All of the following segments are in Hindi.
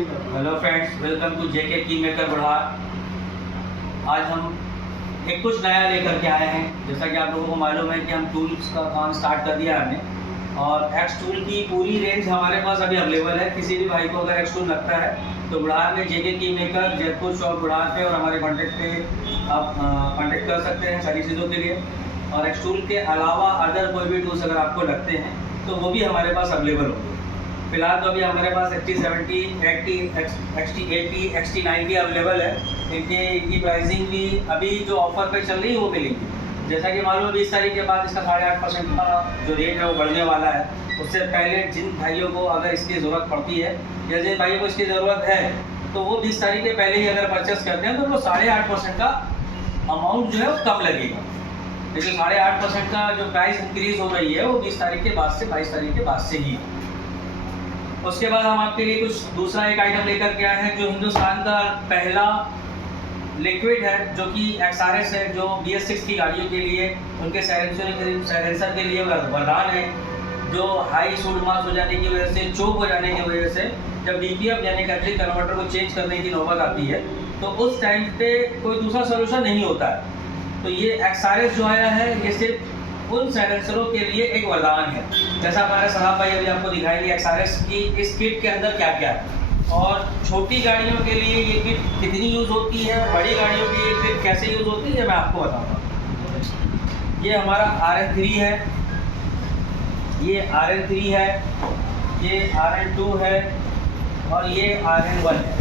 Hello friends, welcome to JK की मेकर बुढ़ार। आज हम एक कुछ नया लेकर के आए हैं। जैसा कि आप लोगों को मालूम है कि हम टूल्स का काम स्टार्ट कर दिया हमने, और एक्स टूल की पूरी रेंज हमारे पास अभी अवेलेबल है। किसी भी भाई को अगर एक्स टूल लगता है तो बुढ़ार में जेके की मेकर जयपुर शॉप बुढ़ार पे और हमारे कॉन्टेक्ट पे आप कॉन्टेक्ट कर सकते हैं सारी चीज़ों के लिए। और एक्स टूल के अलावा अदर कोई भी टूल्स अगर आपको लगते हैं तो वो भी हमारे पास अवेलेबल होंगे। फिलहाल तो अभी हमारे पास XT70, XT80, XT90 अवेलेबल है। इनकी प्राइसिंग भी अभी जो ऑफर पे चल रही है वो मिलेगी। जैसा कि मालूम है 20 तारीख के बाद इसका 8.5% का जो रेट है वो बढ़ने वाला है। उससे पहले जिन भाइयों को अगर इसकी ज़रूरत पड़ती है या जिन भाइयों को इसकी ज़रूरत है तो वो 20 तारीख के पहले ही अगर परचेस करते हैं तो वो 8.5% का अमाउंट जो है वो कम लगेगा। जैसे 8.5% का जो प्राइस इंक्रीज़ हो रही है वो 20 तारीख के बाद से 22 तारीख के बाद से ही। उसके बाद हम आपके लिए कुछ दूसरा एक आइटम लेकर के आए हैं जो हिंदुस्तान का पहला लिक्विड है, जो कि XRS है, जो BS6 की गाड़ियों के लिए उनके साइलेंसर के लिए वरदान है। जो हाई सूड मास हो जाने की वजह से, चोक हो जाने की वजह से जब DPF यानी कैटलिस्ट कन्वर्टर को चेंज करने की नौबत आती है तो उस टाइम पे कोई दूसरा सोल्यूशन नहीं होता है। तो ये XRS जो आया है ये सिर्फ उन साइलेंसरों के लिए एक वरदान है। जैसा हमारे साहब भाई अभी आपको दिखाएंगे XRS की इस किट के अंदर क्या क्या है, और छोटी गाड़ियों के लिए ये किट कितनी यूज़ होती है, बड़ी गाड़ियों की ये किट कैसे यूज़ होती है, मैं आपको बताऊंगा। ये हमारा RN3 है, ये RN3 है, ये RN2 है और ये RN1 है।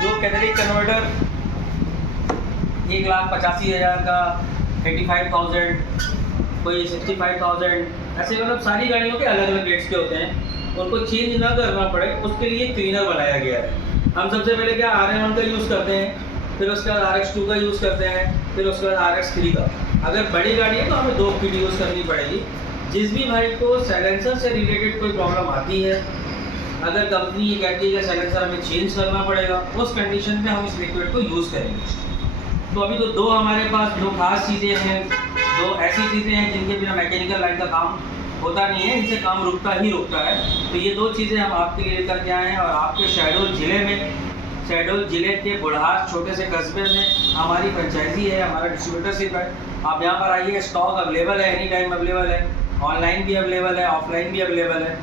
जो कैटलिस्ट कन्वर्टर 1,85,000 का, 85,000, कोई 65,000, ऐसे मतलब सारी गाड़ियों के अलग अलग रेट्स के होते हैं। उनको चेंज ना करना पड़े उसके लिए क्लीनर बनाया गया है। हम सबसे पहले क्या RN1 का यूज़ करते हैं, फिर उसके बाद RX2 का यूज़ करते हैं, फिर उसके बाद RX3 का। अगर बड़ी गाड़ी है तो हमें 2 किट यूज़ करनी पड़ेगी। जिस भी भाई को साइलेंसर से रिलेटेड कोई प्रॉब्लम आती है, अगर कंपनी ये कहती है कि साइलेंसर हमें चेंज करना पड़ेगा, उस कंडीशन में हम इस लिक्विड को यूज़ करेंगे। तो अभी तो दो हमारे पास दो खास चीज़ें हैं, दो ऐसी चीज़ें हैं जिनके बिना मैकेनिकल लाइन का काम होता नहीं है, इनसे काम रुकता ही रुकता है। तो ये दो चीज़ें हम आपके लिए लेकर के आए हैं, और आपके शहडोल ज़िले में, शहडोल ज़िले के बुढ़ार छोटे से कस्बे में हमारी फ्रेंचाइजी है, हमारा डिस्ट्रीब्यूटरशिप है। आप यहाँ पर आइए, स्टॉक अवेलेबल है, एनी टाइम अवेलेबल है, ऑनलाइन भी अवेलेबल है, ऑफलाइन भी अवेलेबल है।